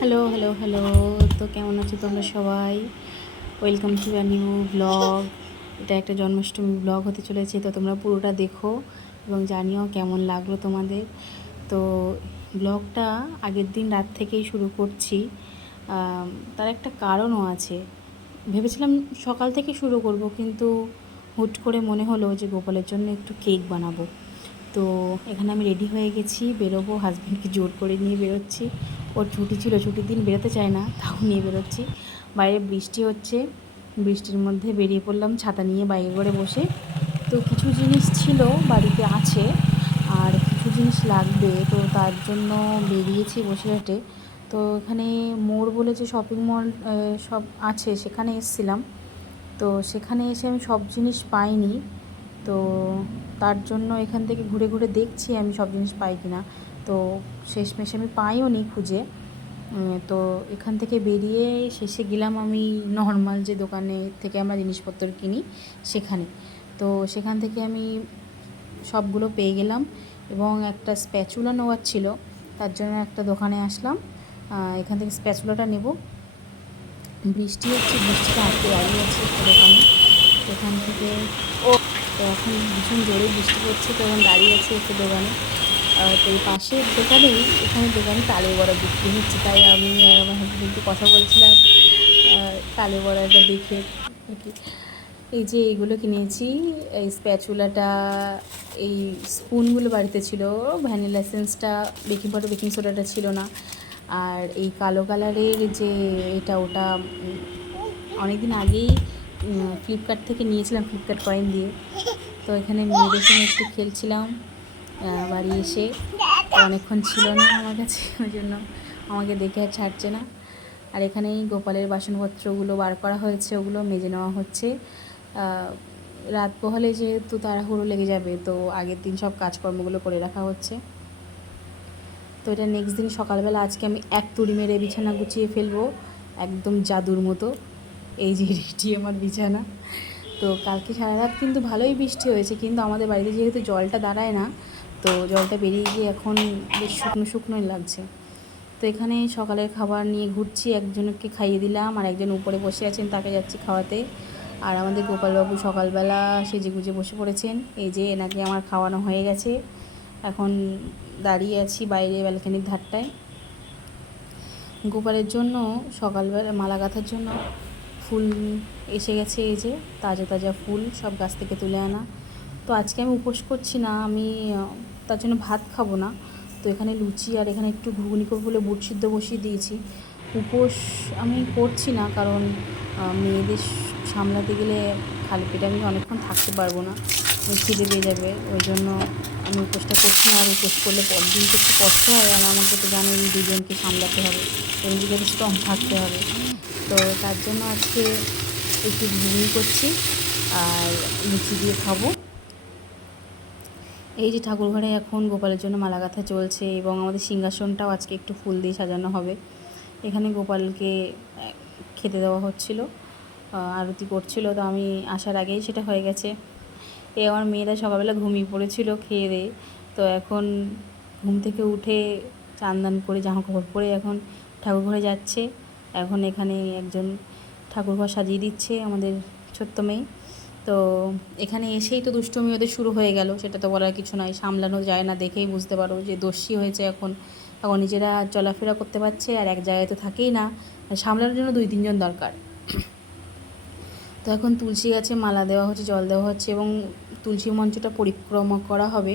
Hello, hello, hello. তো কেমন আছো তোমরা সবাই? Welcome to a new blog. এটা একটা জন্মাষ্টমী ব্লগ হতে চলেছে, তো তোমরা পুরোটা দেখো এবং জানিও কেমন লাগলো তোমাদের। তো ব্লগটা আগের দিন রাত থেকেই শুরু করছি। তার একটা কারণও আছে। ভেবেছিলাম সকাল থেকে শুরু করব, কিন্তু হুট করে মনে হলো যে গোপালের জন্য একটু কেক বানাবো। তো এখানে আমি রেডি হয়ে গেছি, বেরোবো। হাজব্যান্ডকে জোর করে নিয়ে বেরোচ্ছি। ওর ছুটি ছিল, ছুটির দিন বেরোতে চায় না, তাও নিয়ে বেরোচ্ছি। বাইরে বৃষ্টি হচ্ছে, বৃষ্টির মধ্যে বেরিয়ে পড়লাম ছাতা নিয়ে বাইরে করে বসে। তো কিছু জিনিস ছিল বাড়িতে আছে, আর কিছু জিনিস লাগবে, তো তার জন্য বেরিয়েছি বসিরহাটে। তো এখানে মোড় বলে যে শপিং মল সব আছে, সেখানে এসেছিলাম। তো সেখানে এসে আমি সব জিনিস পাইনি, তো তার জন্য এখান থেকে ঘুরে ঘুরে দেখছি আমি সব জিনিস পাই কিনা। তো শেষমেশ আমি পাইও নি খুঁজে। তো এখান থেকে বেরিয়ে শেষে গেলাম আমি নর্মাল যে দোকানে থেকে আমরা জিনিসপত্র কিনি সেখানে। তো সেখান থেকে আমি সবগুলো পেয়ে গেলাম, এবং একটা স্প্যাচুলা নেওয়ার ছিল, তার জন্য একটা দোকানে আসলাম। এখান থেকে স্প্যাচুলাটা নেব। বৃষ্টি হচ্ছে, বৃষ্টিটা আটকে দাঁড়িয়ে আছে একটা দোকানে। এখান থেকে তো এখন ভীষণ জোরে বৃষ্টি পড়ছে, তো এখন দাঁড়িয়ে আছে একটা দোকানে। তো এই পাশের দোকানেই, এখানে দোকানে তালের বড়া বিক্রি হচ্ছে, তাই আমি আর আমার হাজব্যান্ডকে কথা বলছিলাম তালের বড়াটা দেখে আর কি। এই যে এইগুলো কিনেছি, এই স্প্যাচুলাটা, এই স্পুনগুলো বাড়িতে ছিল, ভ্যানিলা এসেন্সটা, বেকিং পাউডার বেকিং সোডাটা ছিল না। আর এই কালো কালারের যে এটা ওটা অনেক দিন আগেই ফ্লিপকার্ট থেকে নিয়েছিলাম, ফ্লিপকার্ট কয়েন দিয়ে। তো এখানে মেয়েদের সঙ্গে একটু খেলছিলাম। বাড়ি এসে অনেকক্ষণ ছিল না আমার কাছে, ওই জন্য আমাকে দেখে আর ছাড়ছে না। আর এখানেই গোপালের বাসনপত্রগুলো বার করা হয়েছে, ওগুলো মেজে নেওয়া হচ্ছে। রাত পোহালে যেহেতু তাড়াহুড়ো লেগে যাবে, তো আগের দিন সব কাজকর্মগুলো করে রাখা হচ্ছে। তো এটা নেক্সট দিন সকালবেলা আজকে আমি এক তুড়ি মেরে বিছানা গুছিয়ে ফেলবো, একদম জাদুর মতো। এই যে রেডি আমার বিছানা। তো কালকে সারা রাত কিন্তু ভালোই বৃষ্টি হয়েছে, কিন্তু আমাদের বাড়িতে যেহেতু জলটা দাঁড়ায় না, তো জলটা বেরিয়ে গিয়ে এখন বেশ শুকনো শুকনোই লাগছে। তো এখানে সকালের খাবার নিয়ে ঘুরছি, একজনকে খাইয়ে দিলাম আর একজন উপরে বসে আছেন, তাকে যাচ্ছি খাওয়াতে। আর আমাদের গোপালবাবু সকালবেলা সেজে গুজে বসে পড়েছেন। এই যে এনাকে আমার খাওয়ানো হয়ে গেছে, এখন দাঁড়িয়ে আছি বাইরে ব্যালকানির ধারটায়। গোপালের জন্য সকালবেলা মালা গাঁথার জন্য ফুল এসে গেছে, এই যে তাজা তাজা ফুল সব গাছ থেকে তুলে আনা। তো আজকে আমি উপোস করছি না, আমি তার জন্য ভাত খাবো না। তো এখানে লুচি আর এখানে একটু ঘুগনি করবো বলে বুট সিদ্ধ বসিয়ে দিয়েছি। উপোস আমি করছি না, কারণ মেয়েদের সামলাতে গেলে খালি পেটে আমি অনেকক্ষণ থাকতে পারবো না, খিদে পেয়ে যাবে, ওই জন্য আমি উপোসটা করছি না। আর উপোস করলে পরের দিন একটু কষ্ট হয়, আর আমাকে তো জানেন দুজনকে সামলাতে হবে, তো নিজেকে স্ট্রং থাকতে হবে। তো তার জন্য আজকে একটু ঘুগনি করছি আর লুচি দিয়ে খাবো। এই যে ঠাকুরঘরে এখন গোপালের জন্য মালা গাঁথা চলছে, এবং আমাদের সিংহাসনটাও আজকে একটু ফুল দিয়ে সাজানো হবে। এখানে গোপালকে খেতে দেওয়া হচ্ছিল, আরতি করছিল, তো আমি আসার আগেই সেটা হয়ে গেছে। আমার মেয়েরা সকালবেলা ঘুমিয়ে পড়েছিল খেয়ে দিয়ে, তো এখন ঘুম থেকে উঠে চান দান করে জামা কাপড় পরে এখন ঠাকুরঘরে যাচ্ছে। এখন এখানে একজন ঠাকুরঘর সাজিয়ে দিচ্ছে আমাদের ছোট্ট মেয়ে। তো এখানে এসেই তো দুষ্টুমি ওদের শুরু হয়ে গেল, সেটা তো বলার কিছু নয়, সামলানো যায় না, দেখেই বুঝতে পারো যে দোষী হয়েছে। এখন এখন নিজেরা চলাফেরা করতে পারছে, আর এক জায়গায় তো থাকেই না, সামলানোর জন্য 2-3 জন দরকার। তো এখন তুলসী গাছে মালা দেওয়া হচ্ছে, জল দেওয়া হচ্ছে, এবং তুলসী মঞ্চটা পরিক্রমা করা হবে।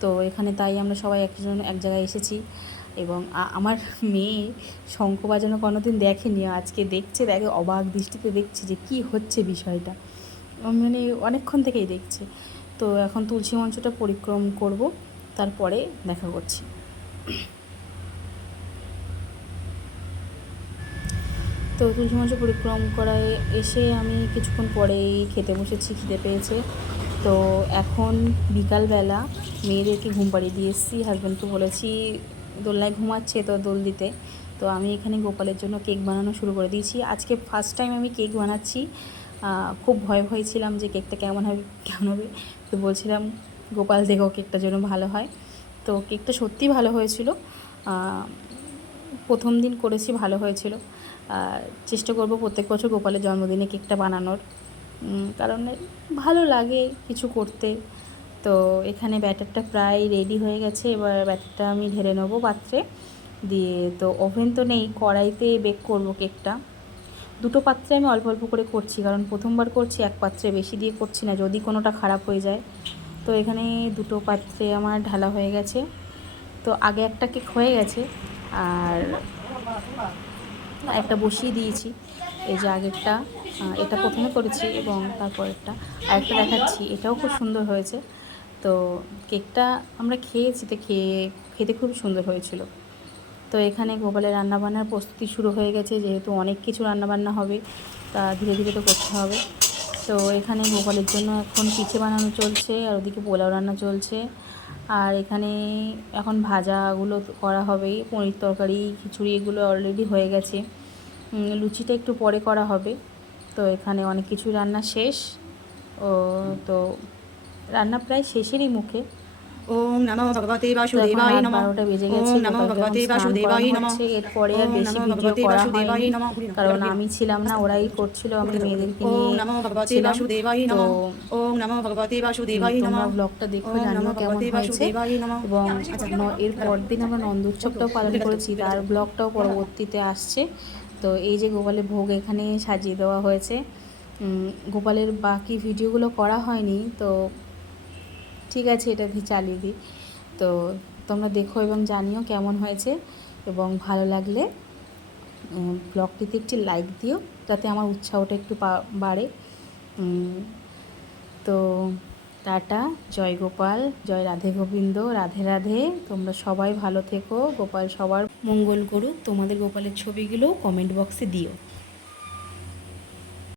তো এখানে তাই আমরা সবাই একজন এক জায়গায় এসেছি, এবং আমার মেয়ে শঙ্খ বাজানো কোনো দিন দেখেনি, আজকে দেখছে, দেখে অবাক দৃষ্টিতে দেখছে যে কী হচ্ছে বিষয়টা, মানে অনেকক্ষণ থেকেই দেখছে। তো এখন তুলসী মঞ্চটা পরিক্রম করব, তারপরে দেখা করছি। তো তুলসী মঞ্চ পরিক্রম করায় এসে আমি কিছুক্ষণ পরেই খেতে বসেছি, খিদে পেয়েছে। তো এখন বিকালবেলা মেয়েদেরকে ঘুম পাড়িয়ে দিয়ে এসেছি, হাজব্যান্ডকে বলেছি দোলনায় ঘুমাচ্ছে তো দোল দিতে। তো আমি এখানে গোপালের জন্য কেক বানানো শুরু করে দিয়েছি। আজকে ফার্স্ট টাইম আমি কেক বানাচ্ছি, খুব ভয় ভয় ছিলাম যে কেকটা কেমন হবে কেমন হবে। তো বলছিলাম গোপাল দেখো কেকটা যেন ভালো হয়। তো কেকটা সত্যিই ভালো হয়েছিল। প্রথম দিন করেছি, ভালো হয়েছিল। চেষ্টা করব প্রত্যেক বছর গোপালের জন্মদিনে কেকটা বানানোর, কারণ ভালো লাগে কিছু করতে। তো এখানে ব্যাটারটা প্রায় রেডি হয়ে গেছে, এবার ব্যাটারটা আমি ঢেলে নেবো পাত্রে দিয়ে। তো ওভেন তো নেই, কড়াইতে বেক করব কেকটা। দুটো পাত্রে আমি অল্প অল্প করে করছি, কারণ প্রথমবার করছি, এক পাত্রে বেশি দিয়ে করছি না, যদি কোনোটা খারাপ হয়ে যায়। তো এখানে দুটো পাত্রে আমার ঢালা হয়ে গেছে। তো আগে একটা কেক হয়ে গেছে, আর একটা বসিয়ে দিয়েছি। এই যে আগেরটা, এটা প্রথমে করেছি এবং তারপরেরটা আরেকটা দেখাচ্ছি, এটাও খুব সুন্দর হয়েছে। তো কেকটা আমরা খেয়েছি, তো খেতে খুব সুন্দর হয়েছিল। তো এখানে গোপালের রান্নাবান্নার প্রস্তুতি শুরু হয়ে গেছে, যেহেতু অনেক কিছু রান্নাবান্না হবে, তা ধীরে ধীরে তো করতে হবে। তো এখানে গোপালের জন্য এখন পিঠে বানানো চলছে, আর ওদিকে পোলাও রান্না চলছে। আর এখানে এখন ভাজাগুলো করা হবে, পনির তরকারি, খিচুড়ি এগুলো অলরেডি হয়ে গেছে। লুচিটা একটু পরে করা হবে। তো এখানে অনেক কিছু রান্না শেষ। ও, তো রান্না প্রায় শেষেরই মুখে। ওম নমো ভগবতে তো এখন বাসুদেবায় রাত নমঃ। 12টা বেজে গেছে, ওম নমো গোপালকে এখন ভগবতে স্নান বাসুদেবায় করানো নমঃ। হচ্ছে। এরপরে আর ওম বেশি নমো ভিডিও ভগবতে করা বাসুদেবায় হয়নি, নমঃ। কারণ আমি ছিলাম না, ওরাই করছিল, আমি মেয়েদেরকে ওম নিয়ে নমো ভগবতে ছিলাম। বাসুদেবায় তো নমঃ। ওম নমো ভগবতে বাসুদেবায় তোমরা নমঃ। ব্লগটা দেখো, ওম জানিও নমো কেমন ভগবতে হয়েছে। বাসুদেবায় নমঃ। এবং আচ্ছা এর পরদিন আমরা নন্দোৎসবটাও পালন করেছি, তার ব্লগটাও পরবর্তীতে আসছে। তো এই যে গোপালের ভোগ এখানে সাজিয়ে দেওয়া হয়েছে। গোপালের বাকি ভিডিওগুলো করা হয়নি, তো ঠিক আছে, এটা দিয়ে চালিয়ে দিই। তো তোমরা দেখো এবং জানিও কেমন হয়েছে, এবং ভালো লাগলে ব্লগটিতে একটি লাইক দিও, যাতে আমার উৎসাহটা একটু বাড়ে। তো টাটা, জয় গোপাল, জয় রাধে গোবিন্দ, রাধে রাধে। তোমরা সবাই ভালো থেকো, গোপাল সবার মঙ্গল করুক। তোমাদের গোপালের ছবিগুলো কমেন্ট বক্সে দিও।